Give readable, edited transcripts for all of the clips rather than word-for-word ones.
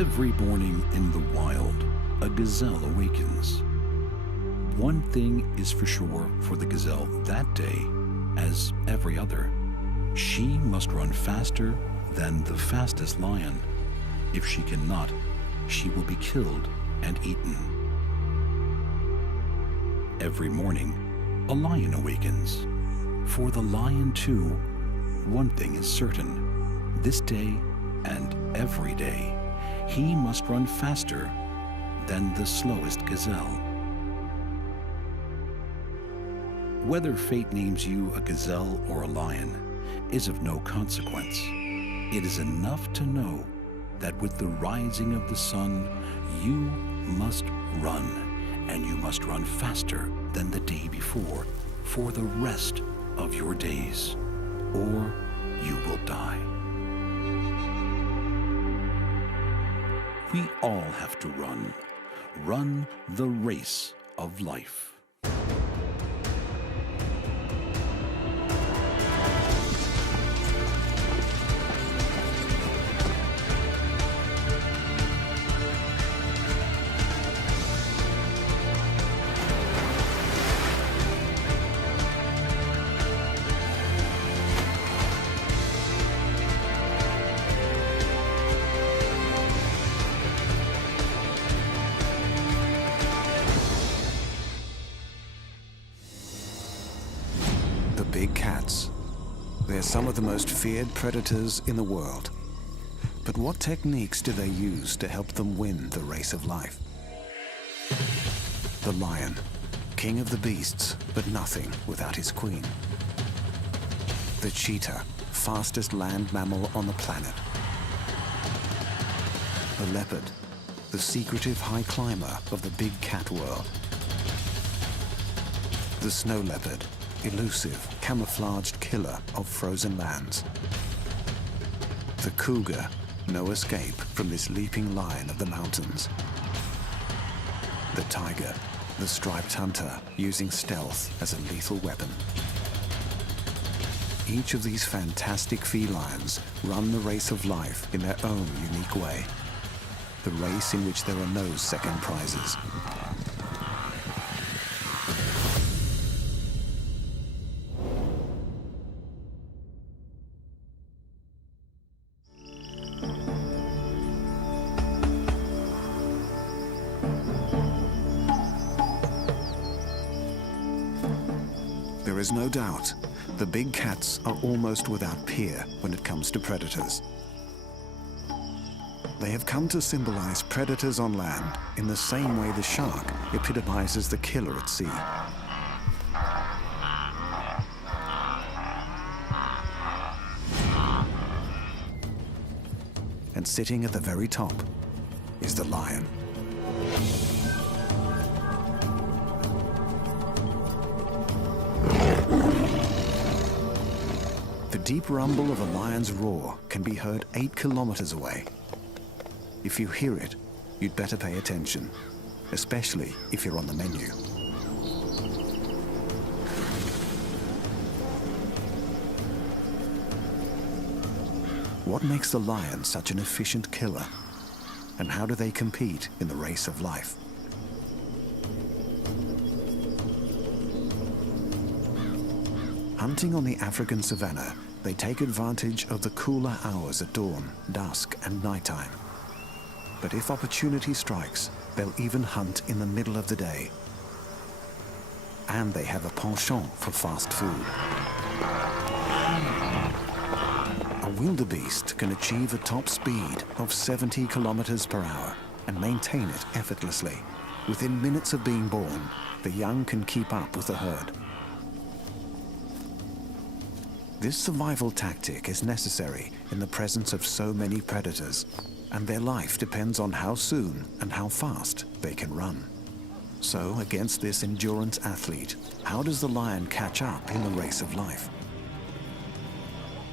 Every morning in the wild, a gazelle awakens. One thing is for sure for the gazelle that day, as every other. She must run faster than the fastest lion. If she cannot, she will be killed and eaten. Every morning, a lion awakens. For the lion too, one thing is certain. This day and every day, he must run faster than the slowest gazelle. Whether fate names you a gazelle or a lion is of no consequence. It is enough to know that with the rising of the sun, you must run, and you must run faster than the day before for the rest of your days, or you will die. We all have to run. Run the race of life. Big cats. They're some of the most feared predators in the world. But what techniques do they use to help them win the race of life? The lion, king of the beasts, but nothing without his queen. The cheetah, fastest land mammal on the planet. The leopard, the secretive high climber of the big cat world. The snow leopard, elusive, camouflaged killer of frozen lands. The cougar, no escape from this leaping lion of the mountains. The tiger, the striped hunter, using stealth as a lethal weapon. Each of these fantastic felines run the race of life in their own unique way. The race in which there are no second prizes. There is no doubt, the big cats are almost without peer when it comes to predators. They have come to symbolize predators on land in the same way the shark epitomizes the killer at sea. And sitting at the very top is the lion. The deep rumble of a lion's roar can be heard 8 kilometers away. If you hear it, you'd better pay attention, especially if you're on the menu. What makes the lion such an efficient killer? And how do they compete in the race of life? Hunting on the African savanna, they take advantage of the cooler hours at dawn, dusk, and nighttime. But if opportunity strikes, they'll even hunt in the middle of the day. And they have a penchant for fast food. A wildebeest can achieve a top speed of 70 kilometers per hour and maintain it effortlessly. Within minutes of being born, the young can keep up with the herd. This survival tactic is necessary in the presence of so many predators, and their life depends on how soon and how fast they can run. So, against this endurance athlete, how does the lion catch up in the race of life?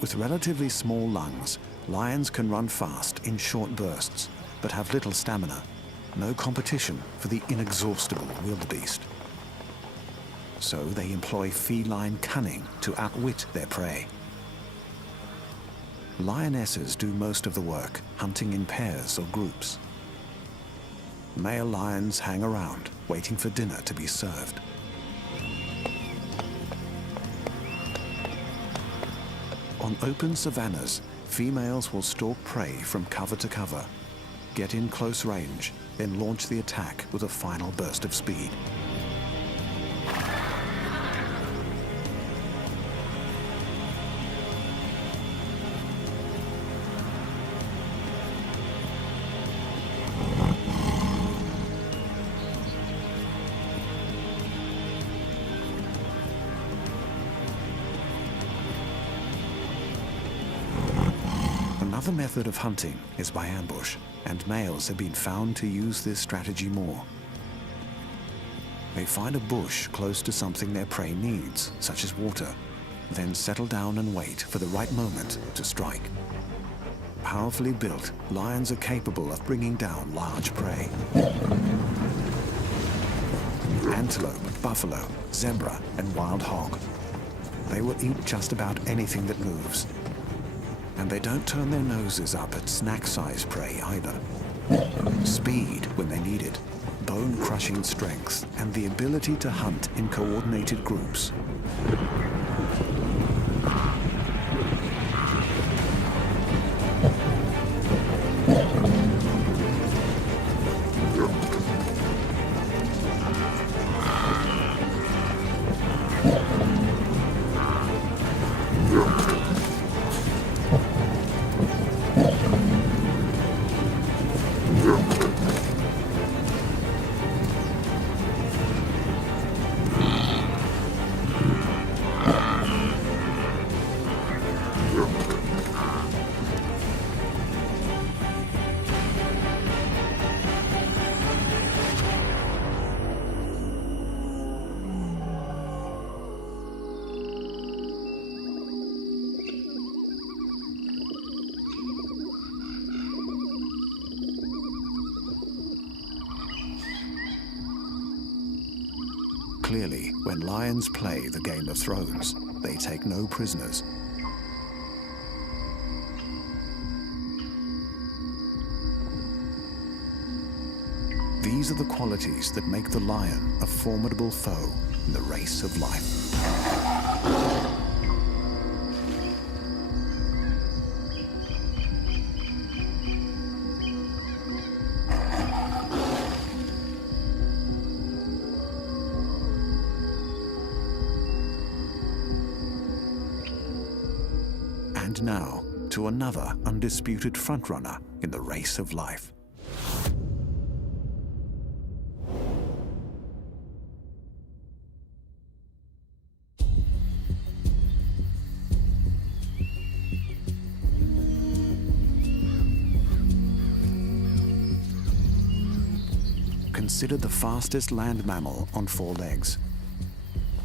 With relatively small lungs, lions can run fast in short bursts, but have little stamina. No competition for the inexhaustible wildebeest. So they employ feline cunning to outwit their prey. Lionesses do most of the work, hunting in pairs or groups. Male lions hang around, waiting for dinner to be served. On open savannas, females will stalk prey from cover to cover, get in close range, then launch the attack with a final burst of speed. Another method of hunting is by ambush, and males have been found to use this strategy more. They find a bush close to something their prey needs, such as water, then settle down and wait for the right moment to strike. Powerfully built, lions are capable of bringing down large prey. Antelope, buffalo, zebra, and wild hog. They will eat just about anything that moves. And they don't turn their noses up at snack-sized prey either. Speed when they need it, bone-crushing strength, and the ability to hunt in coordinated groups. Clearly, when lions play the Game of Thrones, they take no prisoners. These are the qualities that make the lion a formidable foe in the race of life. And now, to another undisputed frontrunner in the race of life. Considered the fastest land mammal on 4 legs.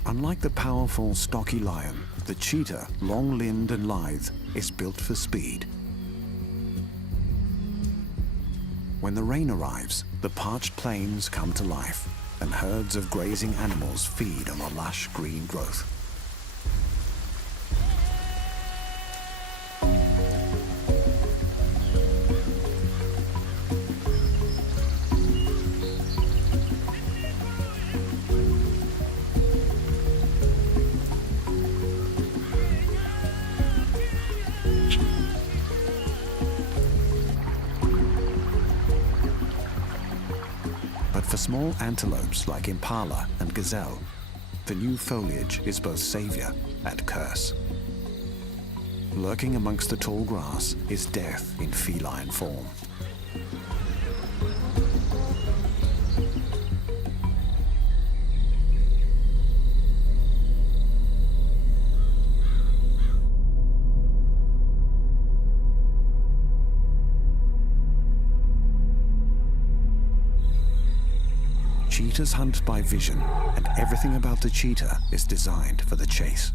Unlike the powerful, stocky lion, the cheetah, long-limbed and lithe, is built for speed. When the rain arrives, the parched plains come to life, and herds of grazing animals feed on the lush green growth. For small antelopes like impala and gazelle, the new foliage is both savior and curse. Lurking amongst the tall grass is death in feline form. Cheetahs hunt by vision, and everything about the cheetah is designed for the chase.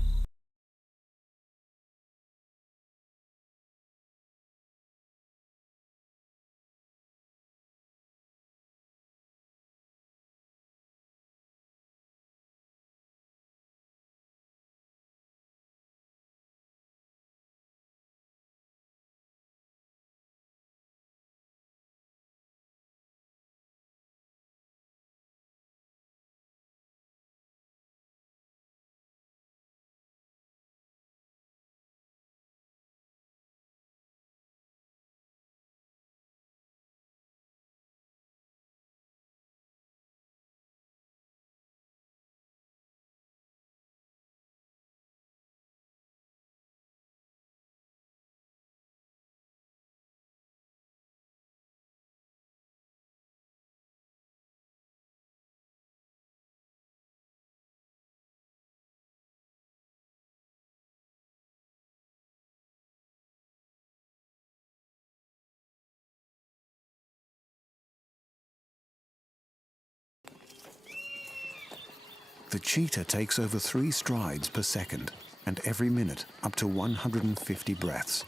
The cheetah takes over 3 strides per second, and every minute up to 150 breaths.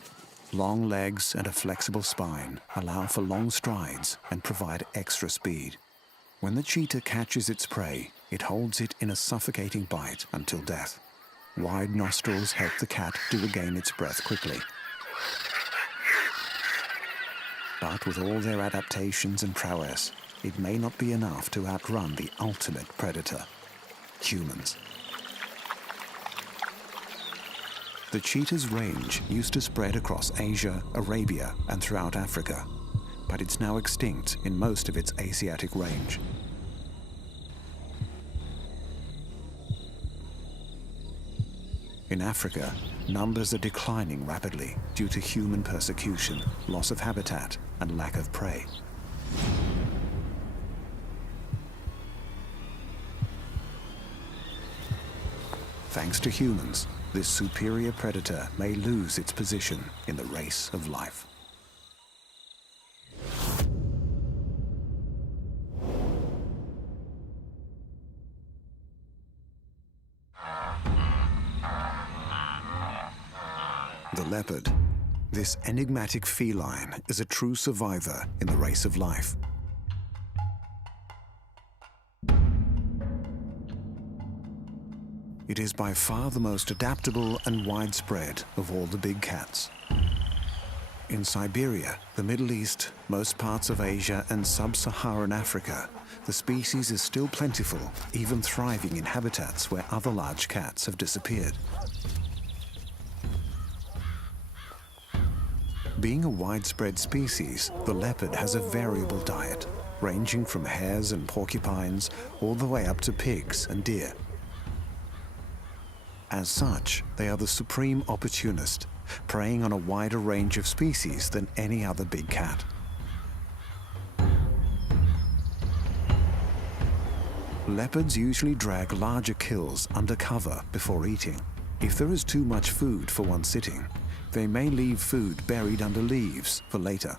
Long legs and a flexible spine allow for long strides and provide extra speed. When the cheetah catches its prey, it holds it in a suffocating bite until death. Wide nostrils help the cat to regain its breath quickly. But with all their adaptations and prowess, it may not be enough to outrun the ultimate predator, humans. The cheetah's range used to spread across Asia, Arabia, and throughout Africa, but it's now extinct in most of its Asiatic range. In Africa, numbers are declining rapidly due to human persecution, loss of habitat, and lack of prey. Thanks to humans, this superior predator may lose its position in the race of life. The leopard. This enigmatic feline is a true survivor in the race of life. It is by far the most adaptable and widespread of all the big cats. In Siberia, the Middle East, most parts of Asia, and sub-Saharan Africa, the species is still plentiful, even thriving in habitats where other large cats have disappeared. Being a widespread species, the leopard has a variable diet, ranging from hares and porcupines all the way up to pigs and deer. As such, they are the supreme opportunist, preying on a wider range of species than any other big cat. Leopards usually drag larger kills under cover before eating. If there is too much food for one sitting, they may leave food buried under leaves for later.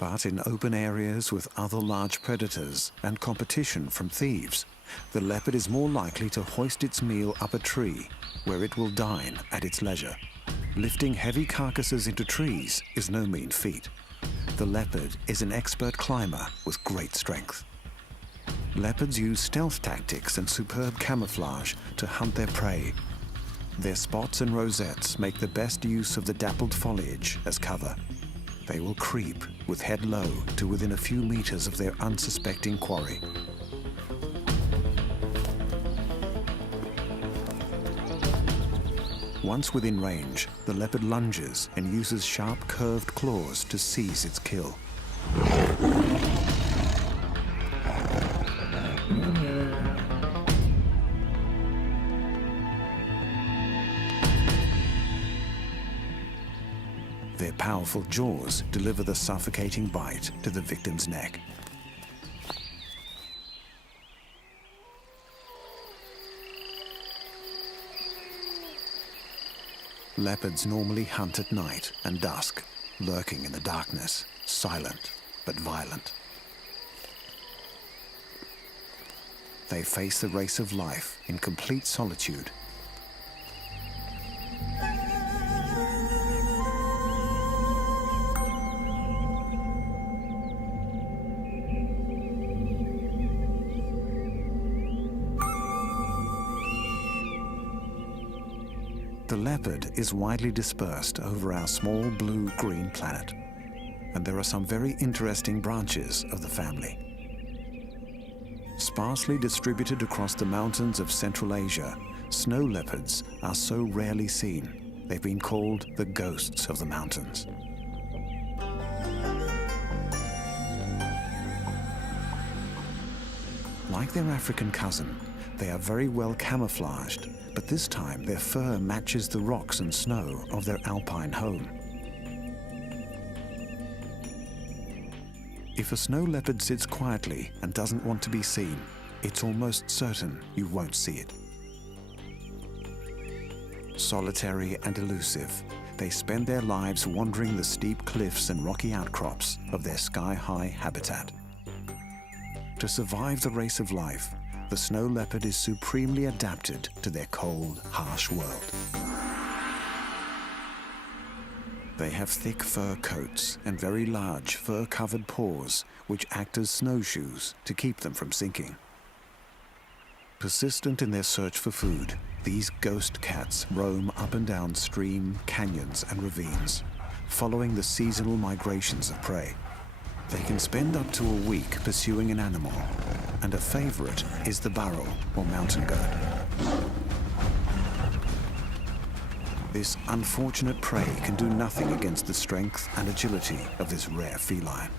But in open areas with other large predators and competition from thieves, the leopard is more likely to hoist its meal up a tree, where it will dine at its leisure. Lifting heavy carcasses into trees is no mean feat. The leopard is an expert climber with great strength. Leopards use stealth tactics and superb camouflage to hunt their prey. Their spots and rosettes make the best use of the dappled foliage as cover. They will creep with head low to within a few meters of their unsuspecting quarry. Once within range, the leopard lunges and uses sharp, curved claws to seize its kill. Their powerful jaws deliver the suffocating bite to the victim's neck. Leopards normally hunt at night and dusk, lurking in the darkness, silent but violent. They face the race of life in complete solitude. The leopard is widely dispersed over our small blue-green planet, and there are some very interesting branches of the family. Sparsely distributed across the mountains of Central Asia, snow leopards are so rarely seen, they've been called the ghosts of the mountains. Like their African cousin, they are very well camouflaged, but this time their fur matches the rocks and snow of their alpine home. If a snow leopard sits quietly and doesn't want to be seen, it's almost certain you won't see it. Solitary and elusive, they spend their lives wandering the steep cliffs and rocky outcrops of their sky-high habitat. To survive the race of life, the snow leopard is supremely adapted to their cold, harsh world. They have thick fur coats and very large fur-covered paws, which act as snowshoes to keep them from sinking. Persistent in their search for food, these ghost cats roam up and down stream, canyons, and ravines, following the seasonal migrations of prey. They can spend up to a week pursuing an animal, and a favorite is the burrell or mountain goat. This unfortunate prey can do nothing against the strength and agility of this rare feline.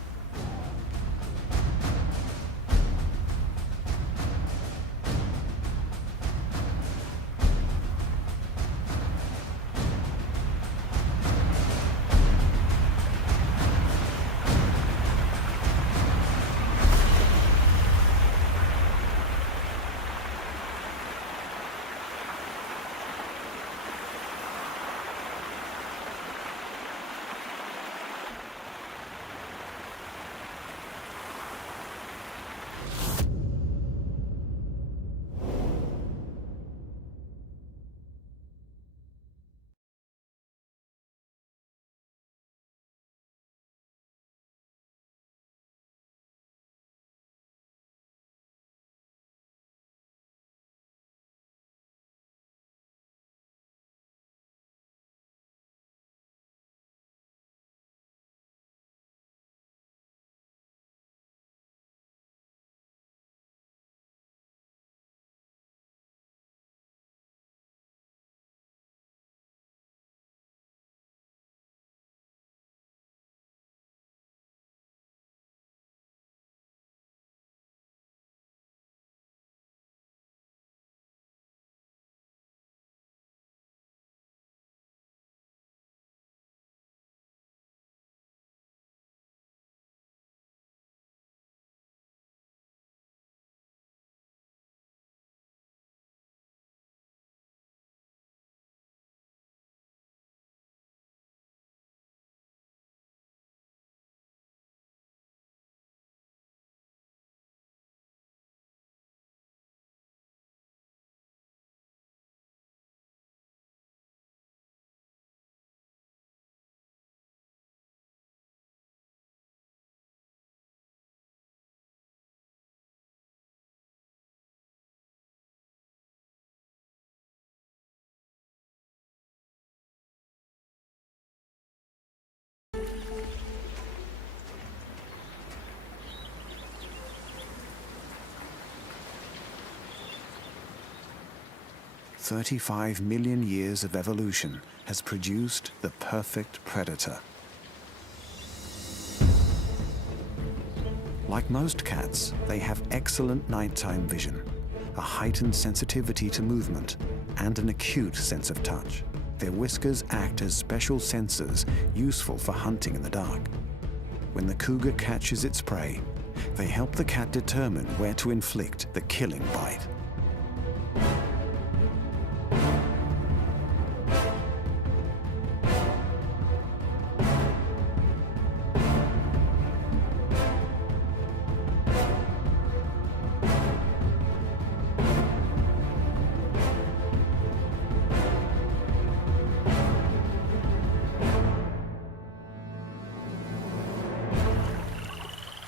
"35 million years of evolution has produced the perfect predator." Like most cats, they have excellent nighttime vision, a heightened sensitivity to movement, and an acute sense of touch. Their whiskers act as special sensors useful for hunting in the dark. When the cougar catches its prey, they help the cat determine where to inflict the killing bite.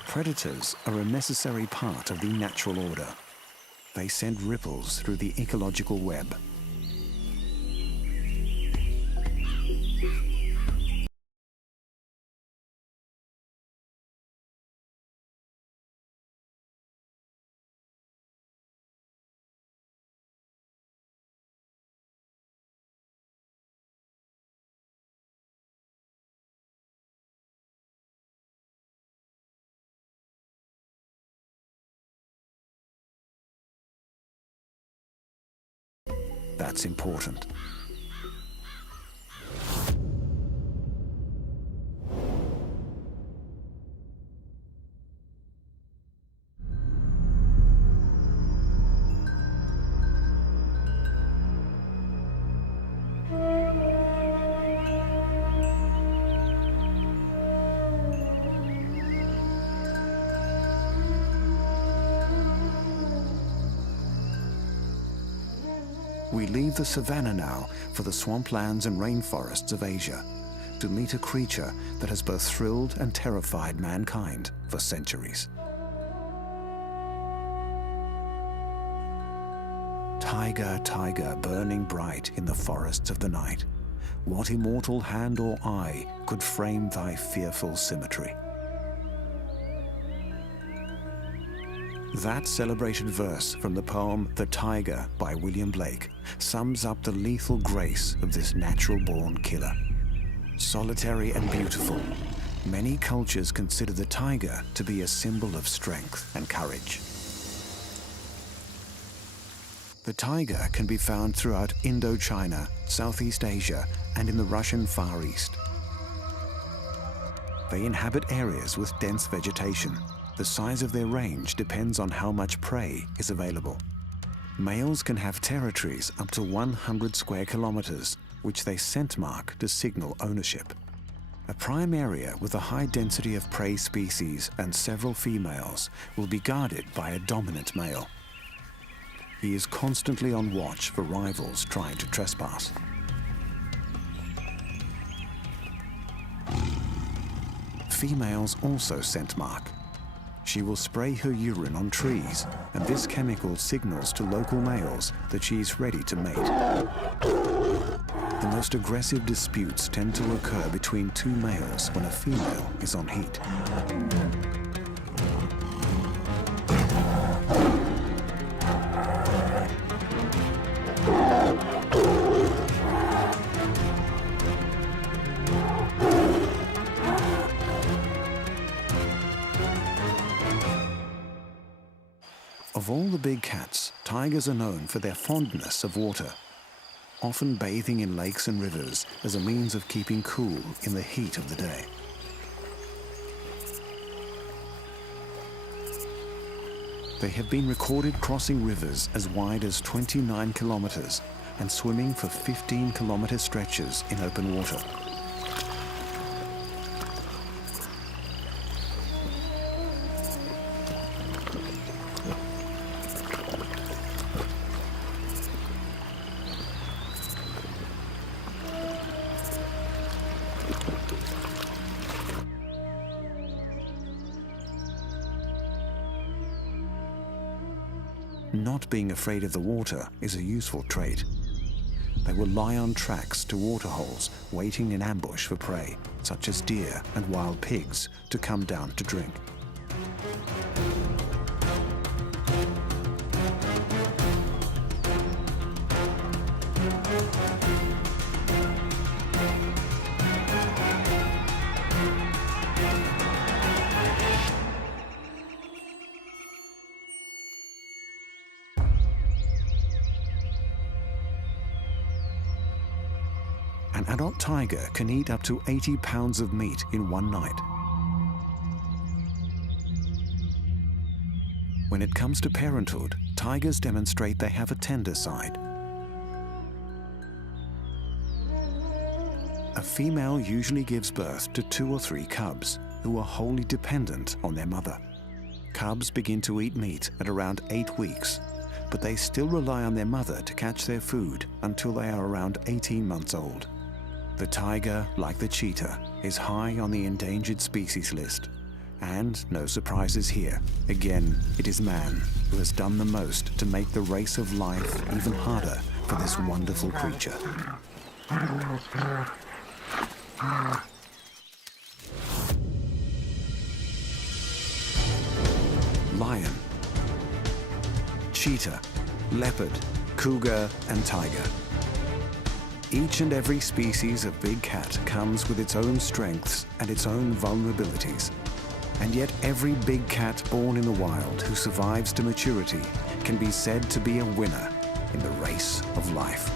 Predators are a necessary part of the natural order. They send ripples through the ecological web. That's important. We leave the savannah now for the swamplands and rainforests of Asia to meet a creature that has both thrilled and terrified mankind for centuries. Tiger, tiger, burning bright in the forests of the night, what immortal hand or eye could frame thy fearful symmetry? That celebrated verse from the poem The Tiger by William Blake sums up the lethal grace of this natural-born killer. Solitary and beautiful, many cultures consider the tiger to be a symbol of strength and courage. The tiger can be found throughout Indochina, Southeast Asia, and in the Russian Far East. They inhabit areas with dense vegetation. The size of their range depends on how much prey is available. Males can have territories up to 100 square kilometers, which they scent mark to signal ownership. A prime area with a high density of prey species and several females will be guarded by a dominant male. He is constantly on watch for rivals trying to trespass. Females also scent mark. She will spray her urine on trees, and this chemical signals to local males that she is ready to mate. The most aggressive disputes tend to occur between two males when a female is on heat. Of all the big cats, tigers are known for their fondness of water, often bathing in lakes and rivers as a means of keeping cool in the heat of the day. They have been recorded crossing rivers as wide as 29 kilometers and swimming for 15-kilometer stretches in open water. Not being afraid of the water is a useful trait. They will lie on tracks to waterholes, waiting in ambush for prey, such as deer and wild pigs, to come down to drink. An adult tiger can eat up to 80 pounds of meat in one night. When it comes to parenthood, tigers demonstrate they have a tender side. A female usually gives birth to 2 or 3 cubs, who are wholly dependent on their mother. Cubs begin to eat meat at around 8 weeks, but they still rely on their mother to catch their food until they are around 18 months old. The tiger, like the cheetah, is high on the endangered species list. And no surprises here. Again, it is man who has done the most to make the race of life even harder for this wonderful creature. Lion, cheetah, leopard, cougar, and tiger. Each and every species of big cat comes with its own strengths and its own vulnerabilities. And yet every big cat born in the wild who survives to maturity can be said to be a winner in the race of life.